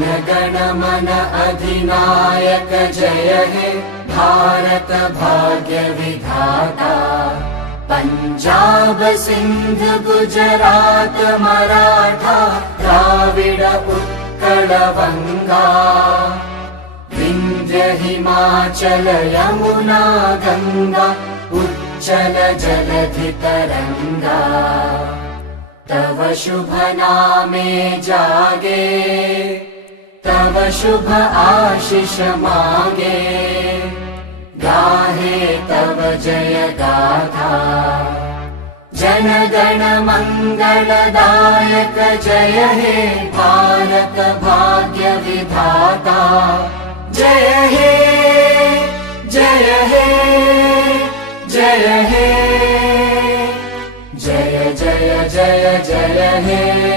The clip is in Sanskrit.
गण मन अधिनायक जय हे भारत भाग्य विधाता। पंजाब सिंध गुजरात मराठा द्राविड उत्कल वंगा। विंध्य हिमाचल यमुना गंगा उच्चल जलधि तरंगा। तव शुभ नामे जागे तव शुभ आशीष मागे। गाहे तव जय गाथा जन गण मंगलदायक जय हे भारत भाग्य विधाता। जय हे जय हे जय हे जय जय जय जय हे।